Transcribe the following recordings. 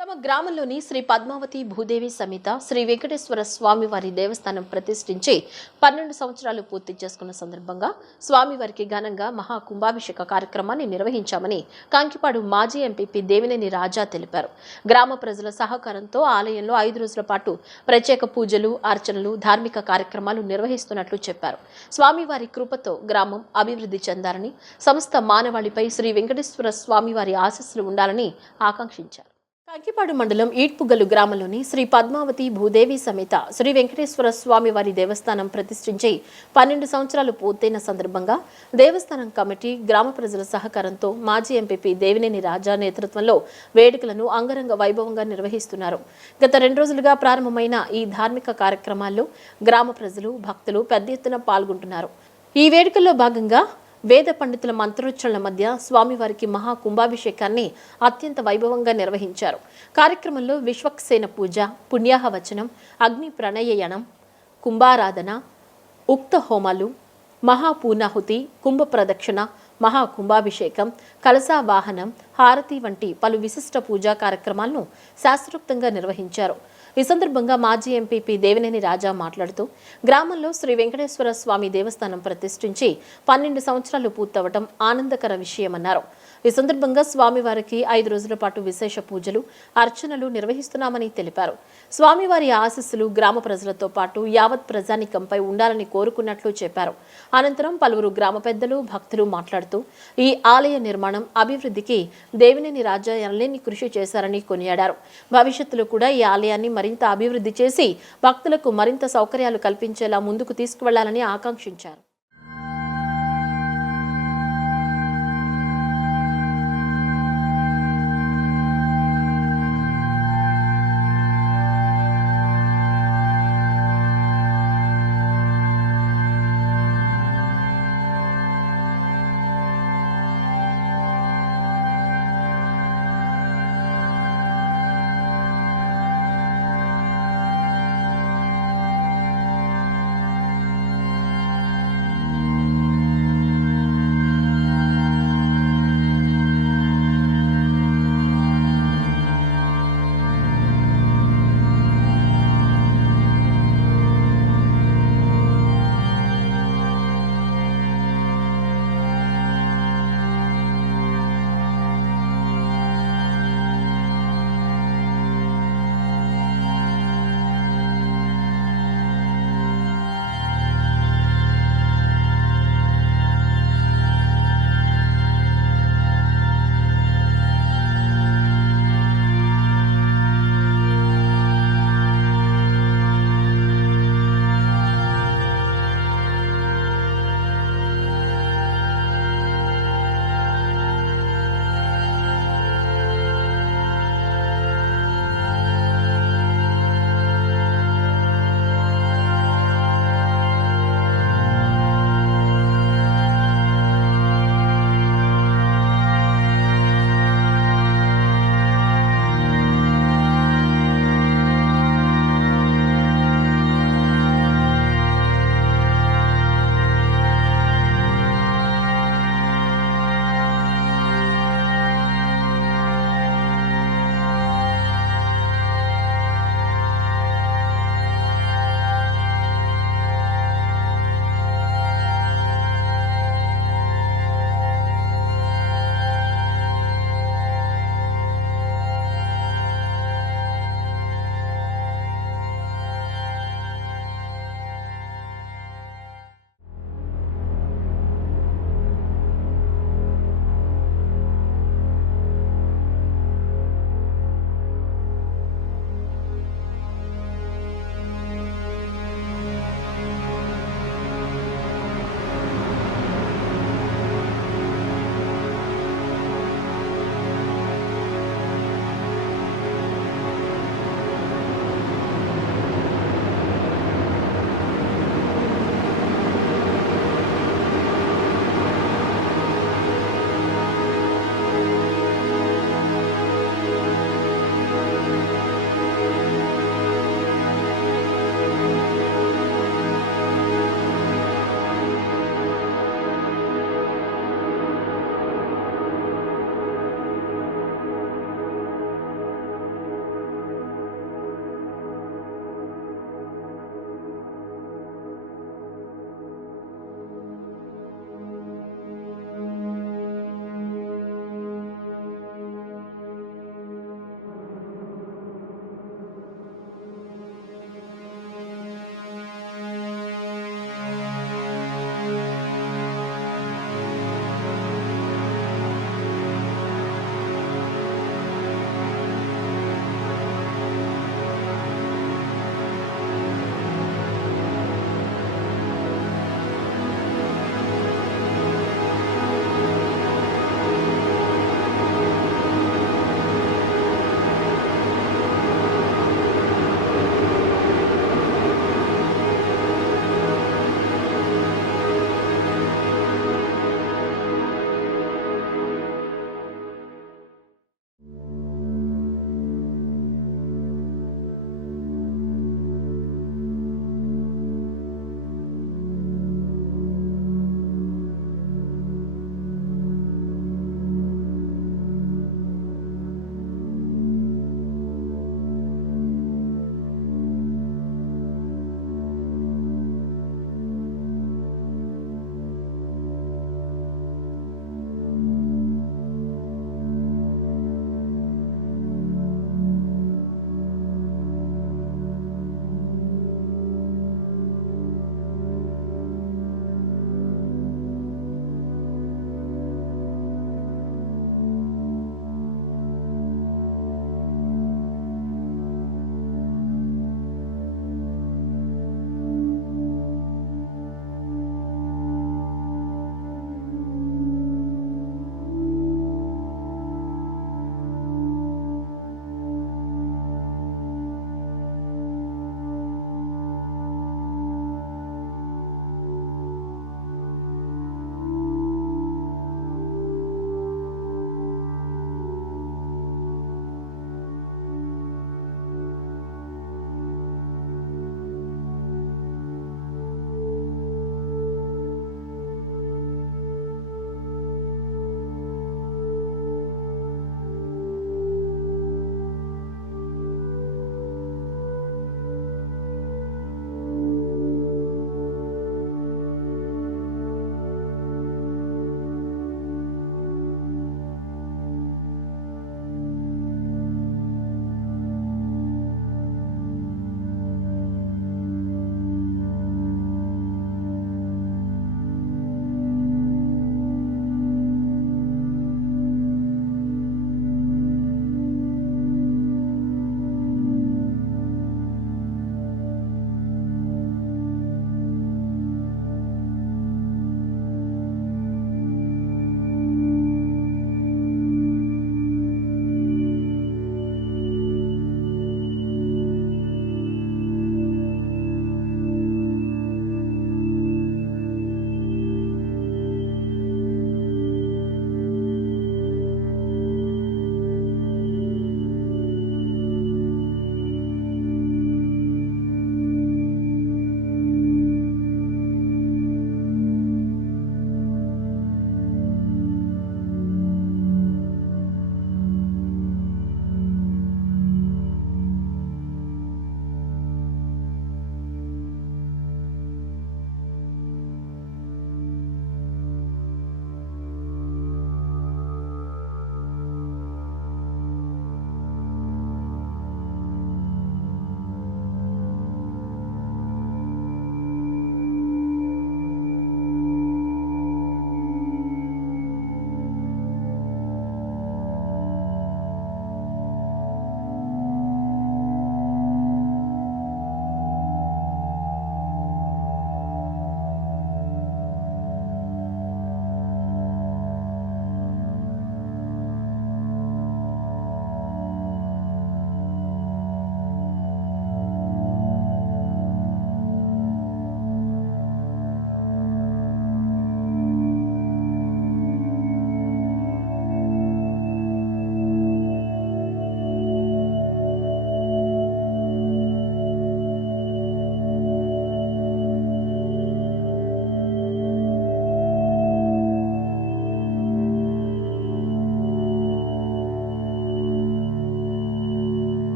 తమ గ్రామంలోని శ్రీ పద్మావతి భూదేవి సమేత శ్రీ వెంకటేశ్వర స్వామివారి దేవస్థానం ప్రతిష్ఠించి 12 సంవత్సరాలు పూర్తి చేసుకున్న సందర్భంగా స్వామివారికి ఘనంగా మహా కుంభాభిషేక కార్యక్రమాన్ని నిర్వహించామని కాంకిపాడు మాజీ ఎంపీపీ దేవినేని రాజా తెలిపారు. గ్రామ ప్రజల సహకారంతో ఆలయంలో 5 రోజుల పాటు ప్రత్యేక పూజలు, అర్చనలు, ధార్మిక కార్యక్రమాలు నిర్వహిస్తున్నట్లు చెప్పారు. స్వామివారి కృపతో గ్రామం అభివృద్ధి చెందాలని, సమస్త మానవాళిపై శ్రీ వెంకటేశ్వర స్వామివారి ఆశీస్సులు ఉండాలని ఆకాంక్షించారు. కాంకిపాడు మండలం ఈట్పుగలు గ్రామంలోని శ్రీ పద్మావతి భూదేవి సమేత శ్రీ వెంకటేశ్వర స్వామి వారి దేవస్థానం ప్రతిష్ఠించి 12 సంవత్సరాలు పూర్తయిన సందర్భంగా దేవస్థానం కమిటీ, గ్రామ ప్రజల సహకారంతో మాజీ ఎంపీపీ దేవినేని రాజా నేతృత్వంలో వేడుకలను అంగరంగ వైభవంగా నిర్వహిస్తున్నారు. గత 2 రోజులుగా ప్రారంభమైన ఈ ధార్మిక కార్యక్రమాల్లో గ్రామ ప్రజలు, భక్తులు పెద్ద ఎత్తున పాల్గొంటున్నారు. ఈ వేడుకల్లో భాగంగా వేద పండితుల మంత్రోచ్చరణల మధ్య స్వామివారికి మహా కుంభాభిషేకాన్ని అత్యంత వైభవంగా నిర్వహించారు. కార్యక్రమంలో విశ్వక్సేన పూజ, పుణ్యాహవచనం, అగ్ని ప్రణయయనం, కుంభారాధన, ఉక్త హోమాలు, మహాపూర్ణాహుతి, కుంభ ప్రదక్షిణ, మహా కుంభాభిషేకం, కలశావాహనం, హారతి వంటి పలు విశిష్ట పూజా కార్యక్రమాలను శాస్త్రోక్తంగా నిర్వహించారు. ఈ సందర్భంగా మాజీ ఎంపీపీ దేవినేని రాజా మాట్లాడుతూ గ్రామంలో శ్రీ వెంకటేశ్వర స్వామి దేవస్థానం ప్రతిష్ఠించి 12 సంవత్సరాలు పూర్తవటం ఆనందకర విషయమన్నారు. ఈ సందర్భంగా స్వామివారికి 5 రోజుల పాటు విశేష పూజలు, అర్చనలు నిర్వహిస్తున్నామని తెలిపారు. స్వామివారి ఆశీస్సులు గ్రామ ప్రజలతో పాటు యావత్ ప్రజానికంపై ఉండాలని కోరుకున్నట్లు చెప్పారు. అనంతరం పలువురు గ్రామ పెద్దలు, భక్తులు మాట్లాడుతూ ఈ ఆలయ నిర్మాణం, అభివృద్ధికి దేవినేని రాజా ఎనలేని కృషి చేశారని కొనియాడారు. భవిష్యత్తులో కూడా ఈ ఆలయాన్ని మరింత అభివృద్ధి చేసి భక్తులకు మరింత సౌకర్యాలు కల్పించేలా ముందుకు తీసుకువెళ్లాలని ఆకాంక్షించారు.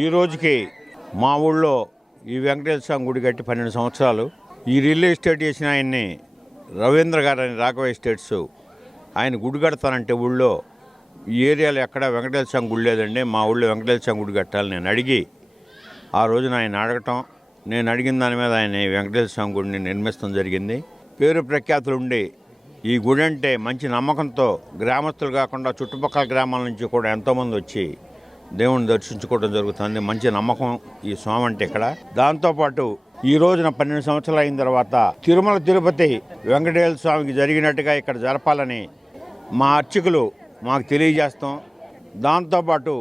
ఈ రోజుకి మా ఊళ్ళో ఈ వెంకటేశ్వర స్వామి గుడి కట్టి 12 సంవత్సరాలు. ఈ రియల్ ఎస్టేట్ చేసిన ఆయన్ని రవీంద్ర గారు అని రాఘవ ఎస్టేట్స్ ఆయన గుడి కడతానంటే ఊళ్ళో ఈ ఏరియాలో ఎక్కడ వెంకటేశ్వర స్వామి గుడి లేదండి, మా ఊళ్ళో వెంకటేశ్వర స్వామి గుడి కట్టాలి నేను అడిగి ఆ రోజున ఆయన అడగటం, నేను అడిగిన దాని మీద ఆయన వెంకటేశ్వర స్వామి గుడిని నిర్మించడం జరిగింది. పేరు ప్రఖ్యాతులు ఉండి ఈ గుడి అంటే మంచి నమ్మకంతో గ్రామస్తులు కాకుండా చుట్టుపక్కల గ్రామాల నుంచి కూడా ఎంతోమంది వచ్చి దేవుణ్ణి దర్శించుకోవడం జరుగుతుంది. మంచి నమ్మకం ఈ స్వామి అంటే ఇక్కడ. దాంతోపాటు ఈ రోజున 12 సంవత్సరాలు అయిన తర్వాత తిరుమల తిరుపతి వెంకటేశ్వర స్వామికి జరిగినట్టుగా ఇక్కడ జరపాలని మా అర్చకులు మాకు తెలియజేస్తాం. దాంతోపాటు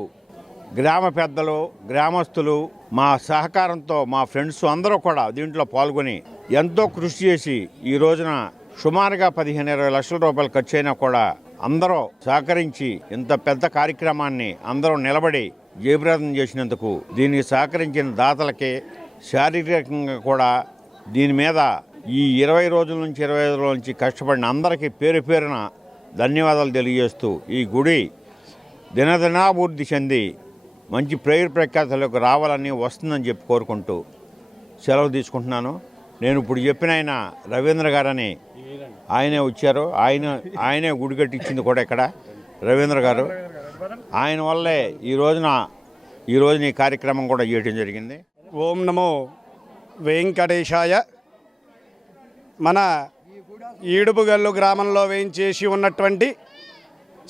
గ్రామ పెద్దలు, గ్రామస్తులు మా సహకారంతో మా ఫ్రెండ్స్ అందరూ కూడా దీంట్లో పాల్గొని ఎంతో కృషి చేసి ఈ రోజున సుమారుగా 15-20 లక్షల రూపాయలు ఖర్చు అయినా కూడా అందరూ సహకరించి ఇంత పెద్ద కార్యక్రమాన్ని అందరూ నిలబడి జయప్రదం చేసినందుకు దీనికి సహకరించిన దాతలకే శారీరకంగా కూడా దీని మీద ఈ 20 రోజుల నుంచి 25 రోజుల నుంచి కష్టపడిన అందరికీ పేరు పేరున ధన్యవాదాలు తెలియజేస్తూ ఈ గుడి దినదినాభివృద్ధి చెంది మంచి ప్రేయర్ ప్రఖ్యాతలకు రావాలని వస్తుందని చెప్పి కోరుకుంటూ సెలవు తీసుకుంటున్నాను. నేను ఇప్పుడు చెప్పిన ఆయన రవీంద్ర గారని ఆయనే వచ్చారు, ఆయనే గుడి కట్టించింది కూడా ఇక్కడ రవీంద్ర గారు. ఆయన వల్లే ఈ రోజున ఈ కార్యక్రమం కూడా చేయడం జరిగింది. ఓం నమో వెంకటేశాయ. మన ఈడుపుగల్లు గ్రామంలో వేయించేసి ఉన్నటువంటి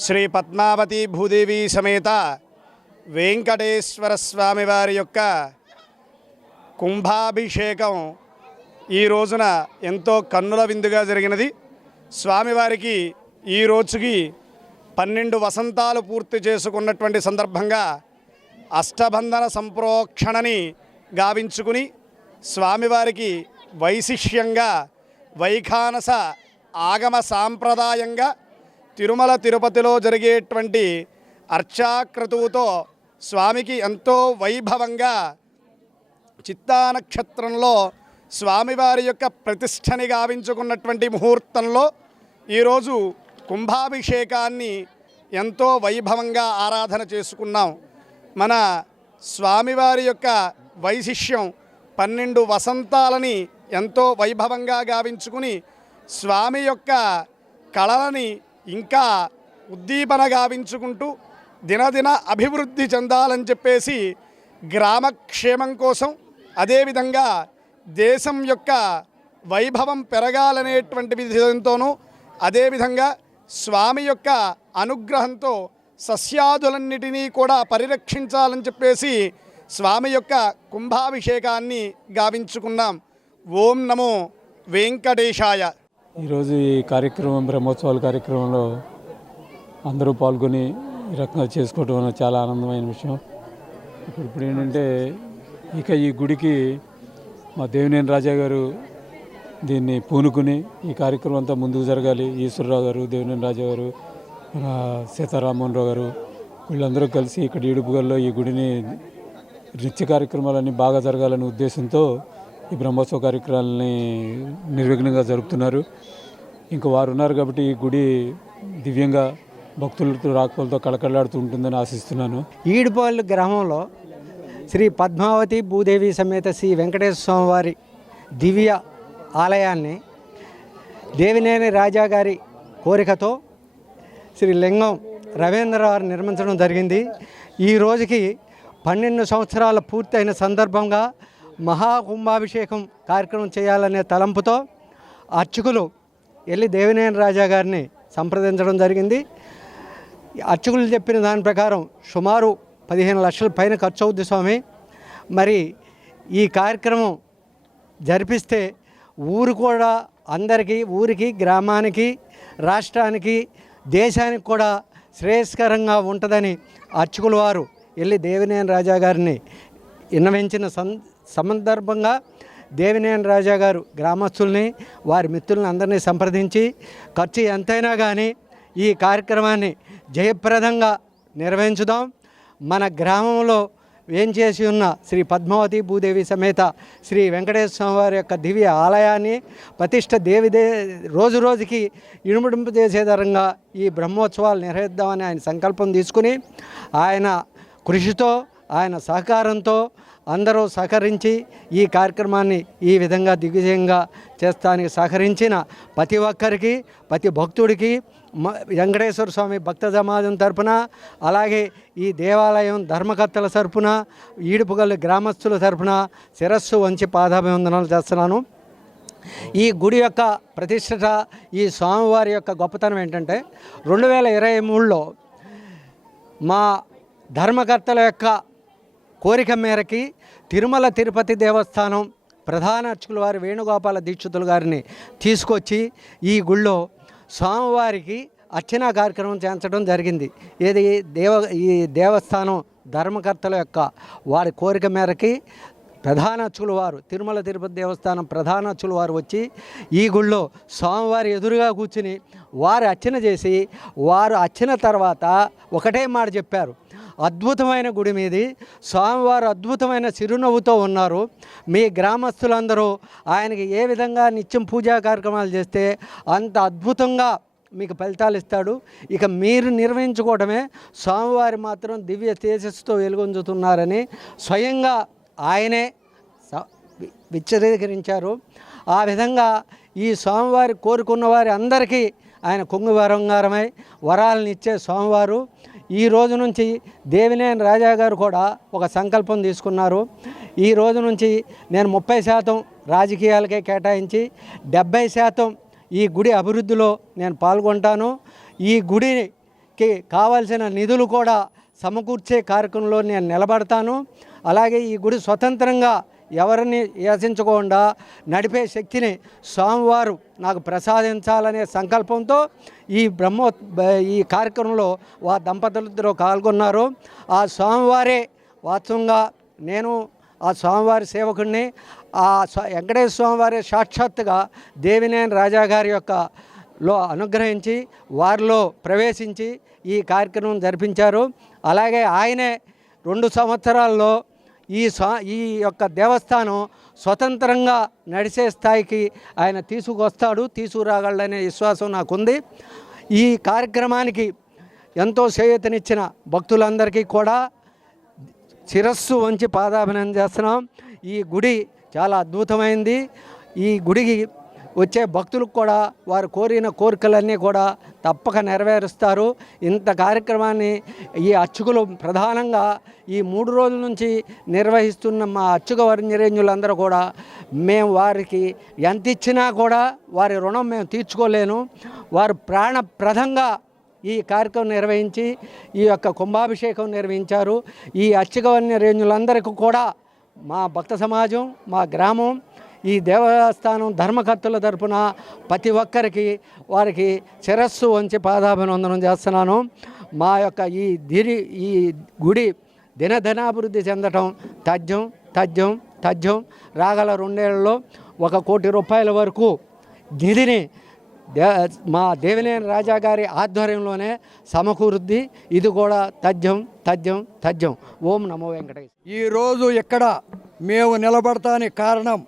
శ్రీ పద్మావతి భూదేవి సమేత వెంకటేశ్వర స్వామి వారి యొక్క కుంభాభిషేకం ఈ రోజున ఎంతో కన్నుల విందుగా జరిగినది. స్వామివారికి ఈ రోజుకి 12 వసంతాలు పూర్తి చేసుకున్నటువంటి సందర్భంగా అష్టబంధన సంప్రోక్షణని గావించుకుని స్వామివారికి వైశిష్యంగా వైఖానస ఆగమ సాంప్రదాయంగా తిరుమల తిరుపతిలో జరిగేటువంటి అర్చాక్రతువుతో స్వామికి ఎంతో వైభవంగా చిత్తా నక్షత్రంలో స్వామివారి యొక్క ప్రతిష్టని గావించుకున్నటువంటి ముహూర్తంలో ఈరోజు కుంభాభిషేకాన్ని ఎంతో వైభవంగా ఆరాధన చేసుకున్నాం. మన స్వామివారి యొక్క వైశిష్యం 12 వసంతాలని ఎంతో వైభవంగా గావించుకుని స్వామి యొక్క కళలని ఇంకా ఉద్దీపన గావించుకుంటూ దినదిన అభివృద్ధి చెందాలని చెప్పేసి గ్రామక్షేమం కోసం, అదేవిధంగా దేశం యొక్క వైభవం పెరగాలనేటువంటి విధంతోనూ, అదేవిధంగా స్వామి యొక్క అనుగ్రహంతో సస్యాదులన్నిటినీ కూడా పరిరక్షించాలని చెప్పేసి స్వామి యొక్క కుంభాభిషేకాన్ని గావించుకున్నాం. ఓం నమో వెంకటేశాయ. ఈరోజు ఈ కార్యక్రమం బ్రహ్మోత్సవాల కార్యక్రమంలో అందరూ పాల్గొని ఈ రకంగా చేసుకోవడం అనేది చాలా ఆనందమైన విషయం. ఇప్పుడు ఏంటంటే ఇక ఈ గుడికి మా దేవినేని రాజా గారు దీన్ని పూనుకుని ఈ కార్యక్రమం అంతా ముందుకు జరగాలి. ఈశ్వరరావు గారు, దేవినేని రాజా గారు, మన సీతారామోహన్ రావు గారు వీళ్ళందరూ కలిసి ఇక్కడ ఈడుపుగల్లో ఈ గుడిని నృత్య కార్యక్రమాలన్నీ బాగా జరగాలనే ఉద్దేశంతో ఈ బ్రహ్మోత్సవ కార్యక్రమాలని నిర్విఘ్నంగా జరుపుతున్నారు. ఇంకా వారు ఉన్నారు కాబట్టి ఈ గుడి దివ్యంగా భక్తులతో రాకపోలతో కళకళలాడుతూ ఉంటుందని ఆశిస్తున్నాను. ఈడుపాళ్ళు గ్రామంలో శ్రీ పద్మావతి భూదేవి సమేత శ్రీ వెంకటేశ్వర స్వామి వారి దివ్య ఆలయాన్ని దేవినేని రాజా గారి కోరికతో శ్రీ లింగం రవీంద్ర గారు నిర్మించడం జరిగింది. ఈ రోజుకి 12 సంవత్సరాల పూర్తయిన సందర్భంగా మహాకుంభాభిషేకం కార్యక్రమం చేయాలనే తలంపుతో అర్చకులు వెళ్ళి దేవినేని రాజా గారిని సంప్రదించడం జరిగింది. అర్చకులు చెప్పిన దాని ప్రకారం సుమారు 15 లక్షల పైన ఖర్చు అవుద్ది స్వామి. మరి ఈ కార్యక్రమం జరిపిస్తే ఊరు కూడా అందరికీ, ఊరికి, గ్రామానికి, రాష్ట్రానికి, దేశానికి కూడా శ్రేయస్కరంగా ఉంటుందని అర్చకుల వారు వెళ్ళి దేవినేని రాజా గారిని విన్నవించిన సందర్భంగా దేవినేని రాజా గారు గ్రామస్తుల్ని, వారి మిత్రులను అందరినీ సంప్రదించి ఖర్చు ఎంతైనా కానీ ఈ కార్యక్రమాన్ని జయప్రదంగా నిర్వహించుదాం. మన గ్రామంలో వేంచేసి ఉన్న శ్రీ పద్మావతి భూదేవి సమేత శ్రీ వెంకటేశ్వర స్వామి వారి యొక్క దివ్య ఆలయాన్ని ప్రతిష్ట రోజు రోజుకి ఇనుముడింపు చేసేదరంగా ఈ బ్రహ్మోత్సవాలు నిర్వహిద్దామని ఆయన సంకల్పం తీసుకుని ఆయన కృషితో ఆయన సహకారంతో అందరూ సహకరించి ఈ కార్యక్రమాన్ని ఈ విధంగా దిగ్విజయంగా చేస్తానికి సహకరించిన ప్రతి ఒక్కరికి, ప్రతి భక్తుడికి వెంకటేశ్వర స్వామి భక్త సమాజం తరపున, అలాగే ఈ దేవాలయం ధర్మకర్తల తరపున, ఈడుపుగల్లి గ్రామస్తుల తరపున శిరస్సు వంచి పాదాభివందనాలు చేస్తున్నాను. ఈ గుడి యొక్క ప్రతిష్టత, ఈ స్వామివారి యొక్క గొప్పతనం ఏంటంటే 2023లో మా ధర్మకర్తల యొక్క కోరిక మేరకి తిరుమల తిరుపతి దేవస్థానం ప్రధాన అర్చకుల వారి వేణుగోపాల దీక్షితులు గారిని తీసుకొచ్చి ఈ గుళ్ళో స్వామివారికి అర్చనా కార్యక్రమం చేయించడం జరిగింది. ఈ దేవస్థానం ధర్మకర్తల యొక్క వారి కోరిక మేరకి ప్రధాన అర్చకులు వారు, తిరుమల తిరుపతి దేవస్థానం ప్రధాన అర్చకులు వారు వచ్చి ఈ గుళ్ళో స్వామివారి ఎదురుగా కూర్చుని వారు అర్చన చేసి, వారు అర్చన తర్వాత ఒకటే మాట చెప్పారు, అద్భుతమైన గుడి మీది, స్వామివారు అద్భుతమైన చిరునవ్వుతో ఉన్నారు, మీ గ్రామస్తులందరూ ఆయనకి ఏ విధంగా నిత్యం పూజా కార్యక్రమాలు చేస్తే అంత అద్భుతంగా మీకు ఫలితాలు ఇస్తాడు, ఇక మీరు నిర్వహించుకోవడమే, స్వామివారి మాత్రం దివ్య తేజస్సుతో వెలుగొందుతున్నారని స్వయంగా ఆయనే విచ్చరీకరించారు. ఆ విధంగా ఈ స్వామివారి కోరుకున్న వారి అందరికీ ఆయన కొంగు బంగారమై వరాలను ఇచ్చే స్వామివారు. ఈ రోజు నుంచి దేవినేని రాజా గారు కూడా ఒక సంకల్పం తీసుకున్నారు. ఈ రోజు నుంచి నేను 30% రాజకీయాలకే కేటాయించి 70% ఈ గుడి అభివృద్ధిలో నేను పాల్గొంటాను, ఈ గుడికి కావాల్సిన నిధులు కూడా సమకూర్చే కార్యక్రమంలో నేను నిలబడతాను, అలాగే ఈ గుడి స్వతంత్రంగా ఎవరిని యాచించకుండా నడిపే శక్తిని స్వామివారు నాకు ప్రసాదించాలనే సంకల్పంతో ఈ కార్యక్రమంలో దంపతులిద్దరూ పాల్గొన్నారు. ఆ స్వామివారే వాస్తవంగా నేను ఆ స్వామివారి సేవకుడిని, ఆ వెంకటేశ్వర స్వామివారి సాక్షాత్తుగా దేవినేని రాజా గారి లో అనుగ్రహించి వారిలో ప్రవేశించి ఈ కార్యక్రమం జరిపించారు. అలాగే ఆయనే 2 సంవత్సరాల్లో ఈ యొక్క దేవస్థానం స్వతంత్రంగా నడిచే స్థాయికి ఆయన తీసుకురాగలడనే విశ్వాసం నాకుంది. ఈ కార్యక్రమానికి ఎంతో చేయూతనిచ్చిన భక్తులందరికీ కూడా శిరస్సు వంచి పాదాభినందన చేస్తున్నాం. ఈ గుడి చాలా అద్భుతమైంది. ఈ గుడికి వచ్చే భక్తులకు కూడా వారు కోరిన కోరికలన్నీ కూడా తప్పక నెరవేరుస్తారు. ఇంత కార్యక్రమాన్ని ఈ అర్చకులు ప్రధానంగా ఈ 3 రోజుల నుంచి నిర్వహిస్తున్న మా అర్చక వర్ణిరేంజులందరూ కూడా మేము వారికి ఎంత ఇచ్చినా కూడా వారి రుణం మేము తీర్చుకోలేను. వారు ప్రాణప్రదంగా ఈ కార్యక్రమం నిర్వహించి ఈ యొక్క కుంభాభిషేకం నిర్వహించారు. ఈ అర్చక వర్ణిరేంజులందరికీ కూడా మా భక్త సమాజం, మా గ్రామం, ఈ దేవస్థానం ధర్మకర్తల తరపున ప్రతి ఒక్కరికి వారికి శిరస్సు వంచి పాదాభివందనం చేస్తున్నాను. మా యొక్క ఈ గుడి దినదినాభివృద్ధి చెందటం తథ్యం రాగల 2 ఏళ్లలో 1 కోటి రూపాయల వరకు నిధిని మా దేవినేని రాజా గారి ఆధ్వర్యంలోనే సమకూరుద్ది. ఇది కూడా తథ్యం. ఓం నమో వెంకటేశ్వర. ఈరోజు ఇక్కడ మేము నిలబడటానికి కారణం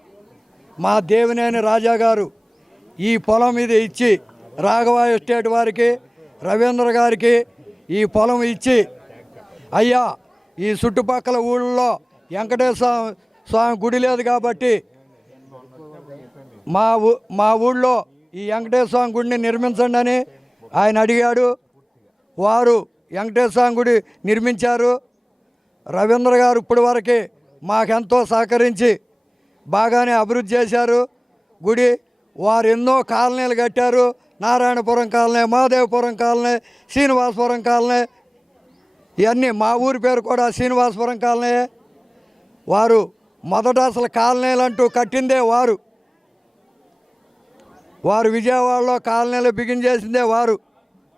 మా దేవినేని రాజా గారు ఈ పొలం ఇది ఇచ్చి రాఘవ ఎస్టేట్ వారికి, రవీంద్ర గారికి ఈ పొలం ఇచ్చి, అయ్యా ఈ చుట్టుపక్కల ఊళ్ళో వెంకటేశ్వర స్వామి గుడి లేదు కాబట్టి మా ఊళ్ళో ఈ వెంకటేశ్వర స్వామి గుడిని నిర్మించండి అని ఆయన అడిగాడు. వారు వెంకటేశ్వర స్వామి గుడి నిర్మించారు. రవీంద్ర గారు ఇప్పటి వరకు మాకెంతో సహకరించి బాగానే అభివృద్ధి చేశారు గుడి. వారు ఎన్నో కాలనీలు కట్టారు. Narayanapuram colony, Mahadevapuram colony, Srinivasapuram colony, ఇవన్నీ మా ఊరి పేరు కూడా శ్రీనివాసపురం కాలనీ. వారు మొదట అసలు కాలనీలు అంటూ కట్టిందే వారు విజయవాడలో కాలనీలు బిగిన్ చేసిందే వారు.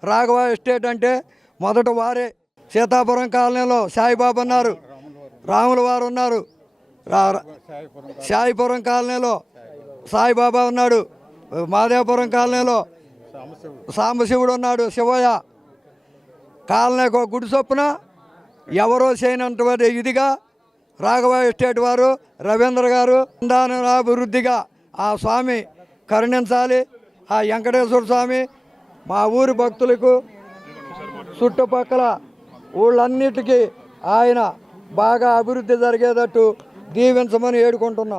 రాఘవ ఎస్టేట్ అంటే మొదట వారే. సీతాపురం కాలనీలో సాయిబాబా ఉన్నారు, రాముల వారు ఉన్నారు. సాయిపురం కాలనీలో సాయిబాబా ఉన్నాడు. మాదేవపురం కాలనీలో సాంబశివుడు ఉన్నాడు, శివయ్య. కాలనీకి ఒక గుడి చొప్పున ఎవరో చేయనంత ఇదిగా రాఘవ ఎస్టేట్ వారు, రవీంద్ర గారు అభివృద్ధిగా ఆ స్వామి కరుణించాలి. ఆ వెంకటేశ్వర స్వామి మా ఊరి భక్తులకు, చుట్టుపక్కల ఊళ్ళన్నిటికీ ఆయన బాగా అభివృద్ధి జరిగేటట్టు దీవించమని వేడుకుంటున్నాం.